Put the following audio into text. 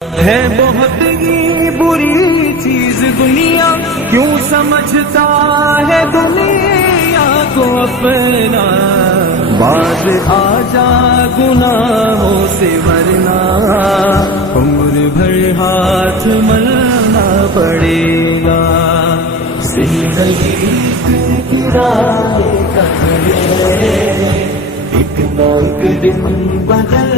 है बहुत ही बुरी चीज दुनिया, क्यों समझता है दुनिया को अपना। बाज आजा गुनाहों से वरना उम्र भर हाथ मलना पड़ेगा। जिंदगी किराए का है, एक ना एक दिन बदल